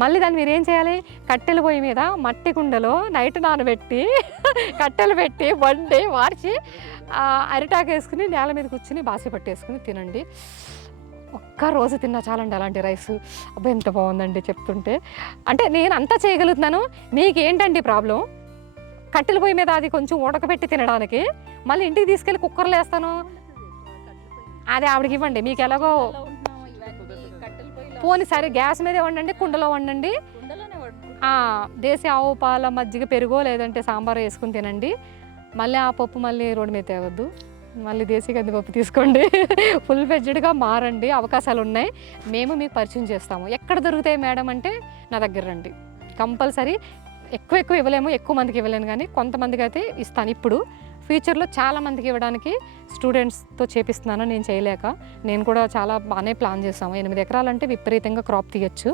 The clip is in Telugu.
మళ్ళీ దాన్ని మీరు ఏం చేయాలి, కట్టెల పొయ్యి మీద మట్టి కుండలో నైట్ నానబెట్టి కట్టెలు పెట్టి వండి మార్చి అరిటాకు వేసుకుని నేల మీద కూర్చుని బాసి పట్టేసుకుని తినండి. ఒక్క రోజు తిన్నా చాలండి అలాంటి రైస్. అబ్బాయి ఎంత బాగుందండి చెప్తుంటే. అంటే నేను అంతా చేయగలుగుతున్నాను, మీకేంటండి ప్రాబ్లం? కట్టెల పొయ్యి మీద అది కొంచెం ఉడకబెట్టి తినడానికి మళ్ళీ ఇంటికి తీసుకెళ్ళి కుక్కర్లో వేస్తాను. అదే ఆవిడకి ఇవ్వండి, మీకు ఎలాగో పోనీ సరే గ్యాస్ మీదే వండండి, కుండలో వండండి, దేశీ ఆవు పాల మజ్జిగ పెరుగో లేదంటే సాంబార్ వేసుకుని తినండి. మళ్ళీ ఆ పప్పు మళ్ళీ రోడ్డు మీద తేవద్దు, మళ్ళీ దేశీ కందిపప్పు తీసుకోండి. ఫుల్ ఫ్లెడ్జ్డ్గా మారండి, అవకాశాలు ఉన్నాయి, మేము మీకు పరిచయం చేస్తాము. ఎక్కడ దొరుకుతాయి మేడం అంటే నా దగ్గర రండి కంపల్సరీ. ఎక్కువ ఇవ్వలేము, ఎక్కువ మందికి ఇవ్వలేను, కానీ కొంతమందికి అయితే ఇస్తాను. ఇప్పుడు ఫ్యూచర్లో చాలా మందికి ఇవ్వడానికి స్టూడెంట్స్తో చేపిస్తున్నాను, నేను చేయలేక. నేను కూడా చాలా బాగానే ప్లాన్ చేస్తాము. 8 ఎకరాలంటే విపరీతంగా క్రాప్ తీయచ్చు.